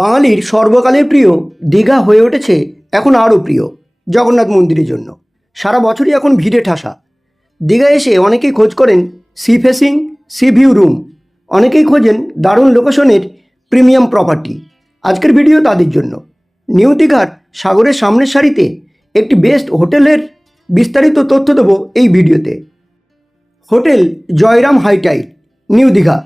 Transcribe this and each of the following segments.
বাঙালির সর্বকালের প্রিয় দীঘা হয়ে উঠেছে এখন আরও প্রিয় জগন্নাথ মন্দিরের জন্য। সারা বছরই এখন ভিড়ে ঠাসা। দীঘা এসে অনেকেই খোঁজ করেন sea facing C view room, অনেকেই খোঁজেন দারুণ লোকেশনের প্রিমিয়াম প্রপার্টি। আজকের ভিডিও তাদের জন্য। নিউ দীঘার সাগরের সামনের সারিতে একটি বেস্ট হোটেলের বিস্তারিত তথ্য দেবো এই ভিডিওতে। Hotel Jayram হাইটাইট, new Digha.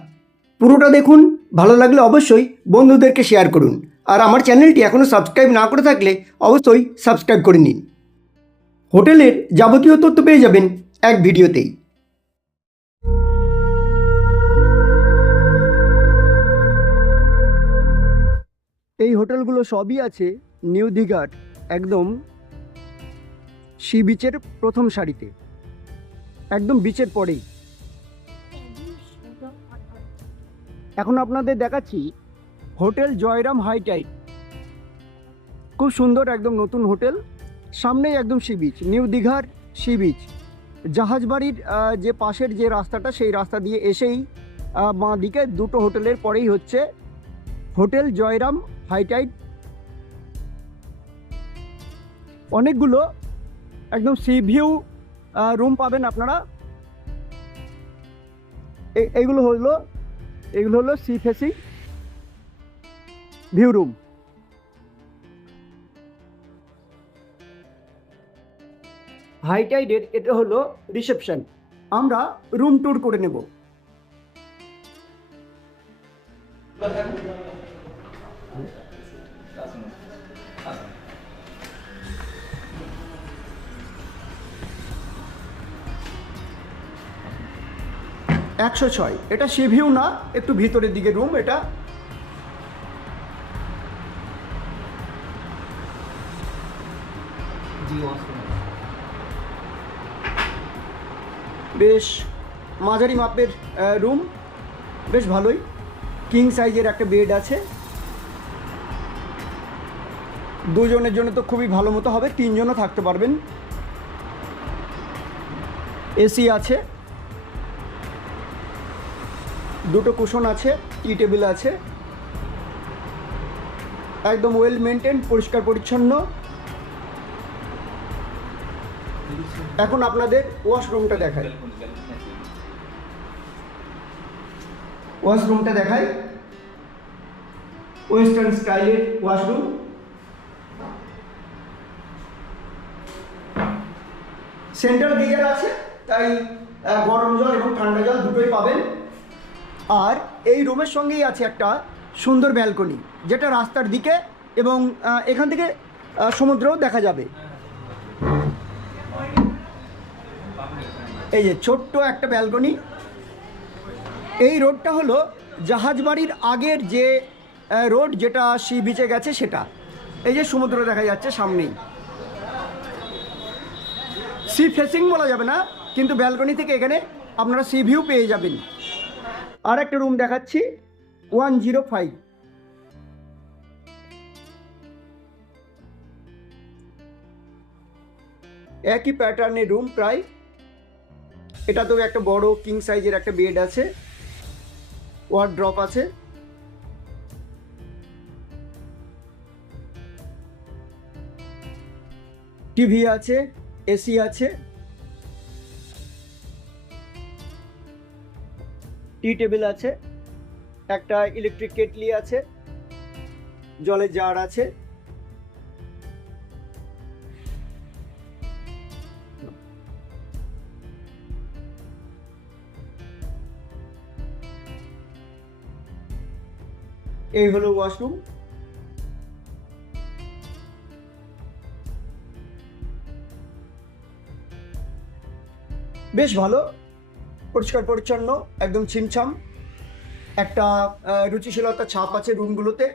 পুরোটা দেখুন, ভালো লাগলে অবশ্যই বন্ধুদেরকে শেয়ার করুন। আর আমার চ্যানেলটি এখনও সাবস্ক্রাইব না করে থাকলে অবশ্যই সাবস্ক্রাইব করে নিন। হোটেলের যাবতীয় তথ্য পেয়ে যাবেন এক ভিডিওতেই। এই হোটেলগুলো সবই আছে নিউ দীঘার একদম সি বিচের প্রথম সারিতে, একদম বিচের পরেই। এখন আপনাদের দেখাচ্ছি হোটেল জয়রাম হাইটাইট। খুব সুন্দর, একদম নতুন হোটেল। সামনেই একদম সি বিচ, নিউ দীঘার সি বিচ। জাহাজবাড়ির যে পাশের যে রাস্তাটা, সেই রাস্তা দিয়ে এসেই বাঁ দিকে দুটো হোটেলের পরেই হচ্ছে হোটেল জয়রাম হাইটাইট। অনেকগুলো একদম সি ভিউ রুম পাবেন আপনারা। এইগুলো হলো সি ফেসিং ভিউ রুম। হাইটাইডের এটা হলো রিসেপশন। আমরা রুম ট্যুর করে নেব। (106) এটা সি ভিউ না, একটু ভিতরের দিকে রুম এটা। বেশ মাঝারি মাপের রুম, বেশ ভালোই। কিং সাইজের একটা বেড আছে। দুজনের জন্য তো খুবই ভালো মতো হবে, তিনজনও থাকতে পারবেন। এসি আছে, দুটো কুশন আছে, টি টেবিল আছে। একদম ওয়েল মেনটেন, পরিষ্কার পরিচ্ছন্ন। এখন আপনাদের ওয়াশরুমটা দেখাই। ওয়েস্টার্ন স্টাইলের ওয়াশরুম। সেন্ট্রাল গিজার আছে, তাই গরম জল এবং ঠান্ডা জল দুটোই পাবেন। আর এই রুমের সঙ্গেই আছে একটা সুন্দর ব্যালকনি, যেটা রাস্তার দিকে, এবং এখান থেকে সমুদ্রও দেখা যাবে। এই যে ছোট্ট একটা ব্যালকনি। এই রোডটা হলো জাহাজবাড়ির আগের যে রোড, যেটা সি বিচে গেছে সেটা। এই যে সমুদ্র দেখা যাচ্ছে সামনেই। সি ফেসিং বলা যাবে না, কিন্তু ব্যালকনি থেকে এখানে আপনারা সি ভিউ পেয়ে যাবেন। আর একটা রুম দেখাচ্ছি, 105। একই প্যাটার্নের রুম প্রায়। এটাতেও একটা বড় কিং সাইজের একটা বেড আছে, ওয়ার্ড্রপ আছে। টিভি আছে, এসি আছে, টি টেবিল আছে, একটা ইলেকট্রিক কেটলি আছে, জলের জার আছে। এই হলো ওয়াশরুম। বেশ ভালো, পরিষ্কার পরিচ্ছন্ন, একদম ছিমছাম। একটা রুচিশীলতার ছাপ আছে রুমগুলোতে।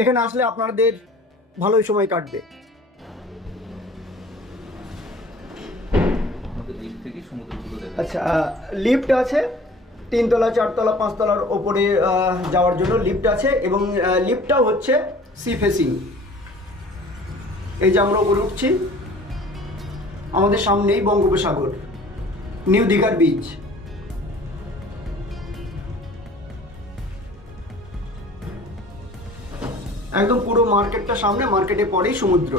এখানে আসলে আপনাদের ভালোই সময় কাটবে। আচ্ছা, লিফট আছে, 3 তলা 4 তলা 5 তলার ওপরে যাওয়ার জন্য লিফট আছে, এবং লিফটটাও হচ্ছে সি ফেসিং। এই যে আমরা উপরে উঠছি, আমাদের সামনেই বঙ্গোপসাগর, নিউ দীঘার বিচ। একদম পুরো মার্কেটটা সামনে, মার্কেটের পরেই সমুদ্র।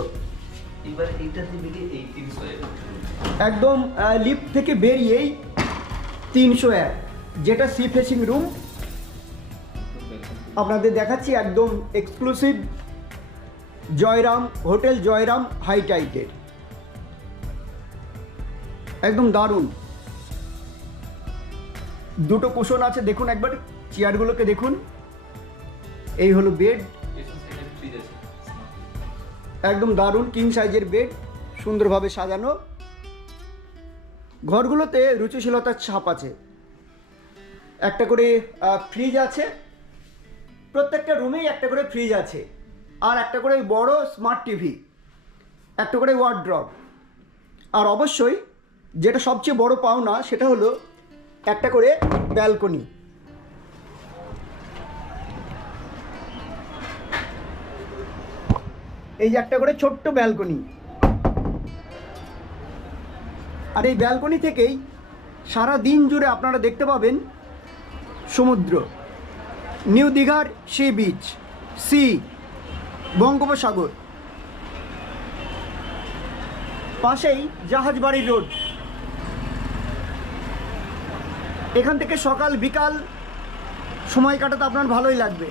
এবার এইটা দিবে কি 301 একদম লিফট থেকে বেরিয়েই 301, যেটা সি ফেসিং রুম আপনাদের দেখাচ্ছি। একদম এক্সক্লুসিভ জয়রাম হোটেল, জয়রাম হাই টাইটের, একদম দারুণ। দুটো কুশন আছে, দেখুন একবার চেয়ারগুলোকে দেখুন। এই হলো বেড, একদম দারুণ কিং সাইজের বেড, সুন্দরভাবে সাজানো। ঘরগুলোতে রুচিশীলতার ছাপ আছে। একটা করে ফ্রিজ আছে, প্রত্যেকটা রুমেই একটা করে ফ্রিজ আছে, আর একটা করে বড় স্মার্ট টিভি, একটা করে ওয়ার্ড্রপ, আর অবশ্যই যেটা সবচেয়ে বড় পাওনা সেটা হলো একটা করে ব্যালকনি। এই যে একটা করে ছোট্ট ব্যালকনি, আর এই ব্যালকনি থেকেই সারা দিন জুড়ে আপনারা দেখতে পাবেন সমুদ্র, নিউ দীঘার সি বিচ, সি, বঙ্গোপসাগর, পাশেই জাহাজবাড়ি রোড। এখান থেকে সকাল বিকাল সময় কাটাতে আপনার ভালোই লাগবে।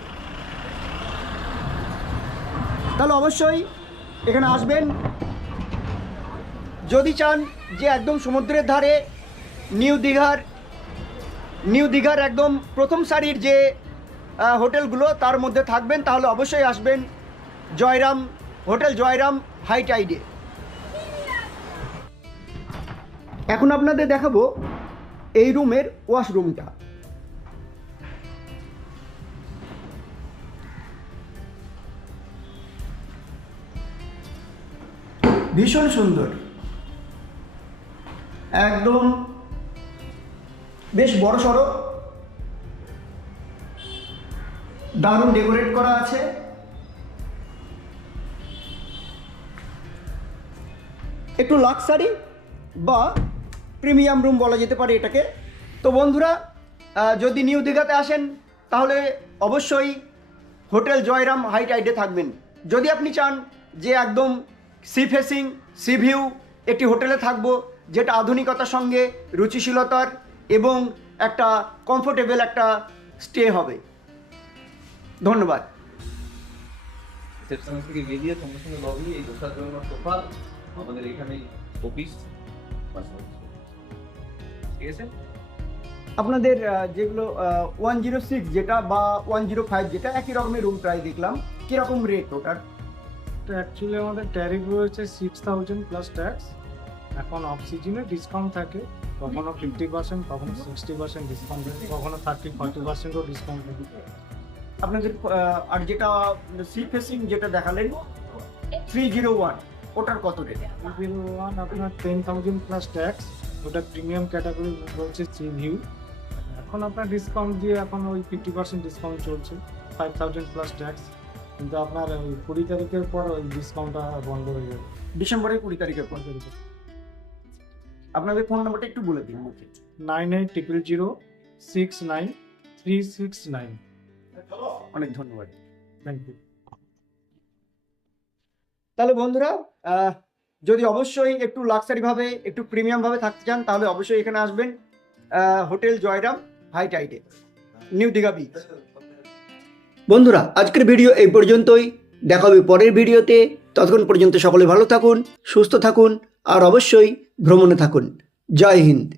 তাহলে অবশ্যই এখানে আসবেন। যদি চান যে একদম সমুদ্রের ধারে নিউ দীঘার একদম প্রথম সারির যে হোটেলগুলো তার মধ্যে থাকবেন, তাহলে অবশ্যই আসবেন জয়রাম হোটেল, জয়রাম হাই টাইডে। এখন আপনাদের দেখাবো এই রুমের ওয়াশরুমটা। ভীষণ সুন্দর, একদম বেশ বড় সড়ো, দারুণ ডেকোরেট করা আছে। একটু লাক্সারি বা প্রিমিয়াম রুম বলা যেতে পারে এটাকে। তো বন্ধুরা, যদি নিউ দীঘাতে আসেন তাহলে অবশ্যই হোটেল জয়রাম হাই টাইডে থাকবেন। যদি আপনি চান যে একদম সি ফেসিং, সি ভিউ একটি হোটেলে থাকবো, যেটা আধুনিকতার সঙ্গে রুচিশীলতার এবং একটা কমফোর্টেবল একটা স্টে হবে। ধন্যবাদ। রিসেপশন থেকে বেরিয়ে সঙ্গে সঙ্গে লবি, এই বসার জন্য সোফা, আমাদের এখানে অফিস, ঠিক আছে। আপনাদের যেগুলো 106 যেটা বা 105 যেটা একই রকমের রুম প্রায় দেখলাম, কীরকম রেট ওটার? তো অ্যাকচুয়ালি আমাদের ট্যারিফ রয়েছে 6000 প্লাস ট্যাক্স। এখন অফ সিজনে ডিসকাউন্ট থাকে, কখনো 50%, কখনো 60% ডিসকাউন্ট থাকে, কখনো 30-40%ও ডিসকাউন্ট থাকে। আপনাদের আর যেটা সি ফেসিং যেটা দেখালেন 301, ওটার কত রেট? 301 আপনার 10,000 প্লাস ট্যাক্স, ওটা প্রিমিয়াম ক্যাটাগরি রয়েছে সি ভিউ। এখন আপনার ডিসকাউন্ট দিয়ে এখন ওই 50% ডিসকাউন্ট চলছে, 5000 প্লাস ট্যাক্স। কিন্তু আপনার ওই 20 তারিখের পর ওই ডিসকাউন্টটা বন্ধ হয়ে যাবে, ডিসেম্বরের 20 তারিখের পর। আপনাদের ফোন নাম্বারটা একটু বলে দিন। 9800069369। অনেক ধন্যবাদ, থ্যাংক ইউ। তাহলে বন্ধুরা, যদি অবশ্যই একটু লাক্সারিভাবে একটু প্রিমিয়ামভাবে থাকতে চান তাহলে অবশ্যই এখানে আসবেন hotel Jairam high টাইডে, new Digha beach. বন্ধুরা, আজকের ভিডিও এই পর্যন্তই। দেখা হবে পরের ভিডিওতে। ততক্ষণ পর্যন্ত সকলে ভালো থাকুন, সুস্থ থাকুন, আর অবশ্যই ভ্রমণে থাকুন। জয় হিন্দ।